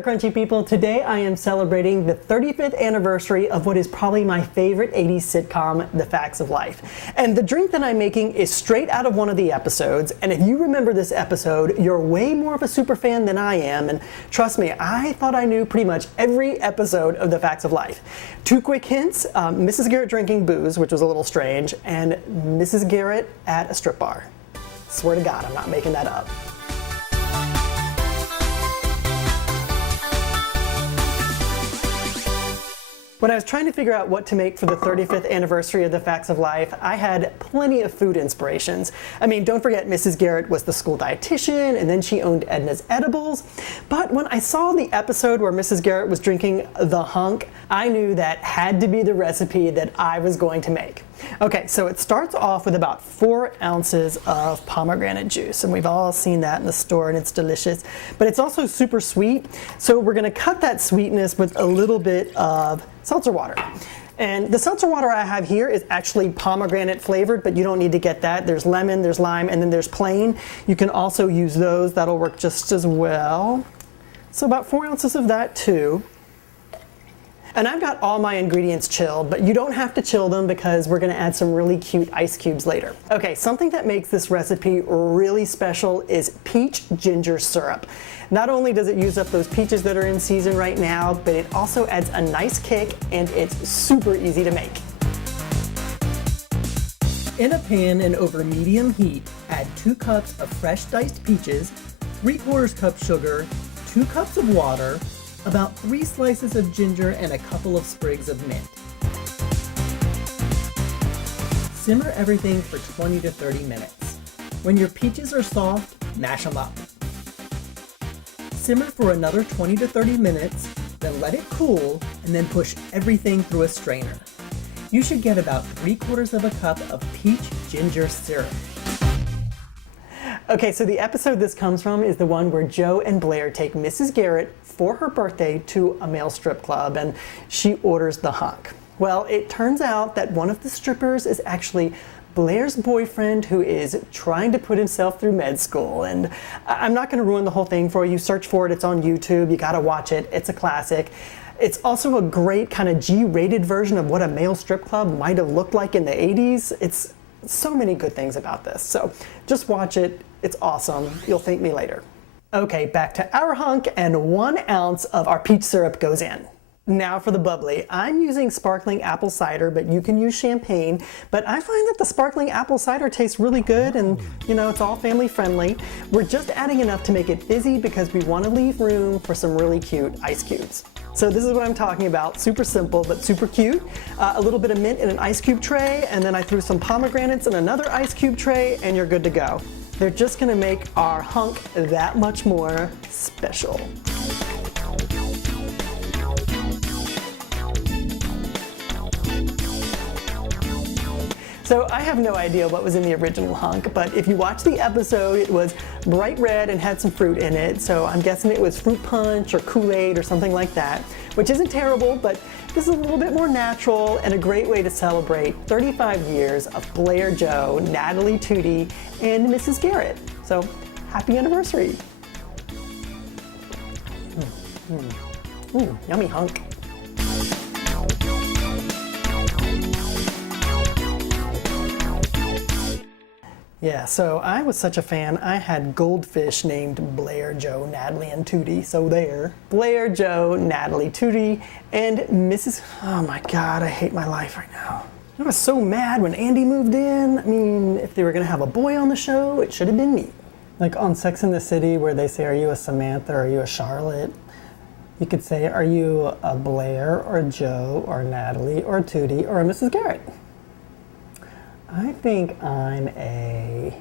there, crunchy people. Today I am celebrating the 35th anniversary of what is probably my favorite 80s sitcom, The Facts of Life. And the drink that I'm making is straight out of one of the episodes, and if you remember this episode, you're way more of a super fan than I am, and trust me, I thought I knew pretty much every episode of The Facts of Life. Two quick hints: Mrs. Garrett drinking booze, which was a little strange, and Mrs. Garrett at a strip bar. Swear to God, I'm not making that up. When I was trying to figure out what to make for the 35th anniversary of The Facts of Life, I had plenty of food inspirations. I mean, don't forget Mrs. Garrett was the school dietitian, and then she owned Edna's Edibles. But when I saw the episode where Mrs. Garrett was drinking the Hunk, I knew that had to be the recipe that I was going to make. Okay, so it starts off with about 4 ounces of pomegranate juice, and we've all seen that in the store, and it's delicious. But it's also super sweet, so we're gonna cut that sweetness with a little bit of seltzer water. And the seltzer water I have here is actually pomegranate flavored, but you don't need to get that. There's lemon, there's lime, and then there's plain. You can also use those. That'll work just as well. So about 4 ounces of that too. And I've got all my ingredients chilled, but you don't have to chill them because we're gonna add some really cute ice cubes later. Okay, something that makes this recipe really special is peach ginger syrup. Not only does it use up those peaches that are in season right now, but it also adds a nice kick, and it's super easy to make. In a pan and over medium heat, add 2 cups of fresh diced peaches, 3/4 cup sugar, 2 cups of water, about 3 slices of ginger, and a couple of sprigs of mint. Simmer everything for 20 to 30 minutes. When your peaches are soft, mash them up. Simmer for another 20 to 30 minutes, then let it cool, and then push everything through a strainer. You should get about 3/4 of a cup of peach ginger syrup. Okay, so the episode this comes from is the one where Jo and Blair take Mrs. Garrett for her birthday to a male strip club, and she orders the Hunk. Well, it turns out that one of the strippers is actually Blair's boyfriend, who is trying to put himself through med school. And I'm not gonna ruin the whole thing for you. Search for it, it's on YouTube, you gotta watch it, it's a classic. It's also a great kind of G-rated version of what a male strip club might have looked like in the 80s. It's so many good things about this. So just watch it, it's awesome. You'll thank me later. Okay, back to our Hunk, and 1 ounce of our peach syrup goes in. Now for the bubbly. I'm using sparkling apple cider, but you can use champagne. But I find that the sparkling apple cider tastes really good, and you know, it's all family friendly. We're just adding enough to make it fizzy because we want to leave room for some really cute ice cubes. So this is what I'm talking about. Super simple, but super cute. A little bit of mint in an ice cube tray, and then I threw some pomegranates in another ice cube tray, and you're good to go. They're just gonna make our Hunk that much more special. So I have no idea what was in the original Hunk, but if you watch the episode, it was bright red and had some fruit in it. So I'm guessing it was fruit punch or Kool-Aid or something like that, which isn't terrible, but this is a little bit more natural and a great way to celebrate 35 years of Blair, Jo, Natalie, Tootie, and Mrs. Garrett. So happy anniversary. Yummy Hunk. Yeah, so I was such a fan, I had goldfish named Blair, Jo, Natalie, and Tootie. So there. Blair, Jo, Natalie, Tootie, and Mrs. Oh my God, I hate my life right now. I was so mad when Andy moved in. I mean, if they were gonna have a boy on the show, it should have been me. Like on Sex and the City, where they say, are you a Samantha or are you a Charlotte? You could say, are you a Blair or a Jo or Natalie or Tootie or a Mrs. Garrett? I think I'm a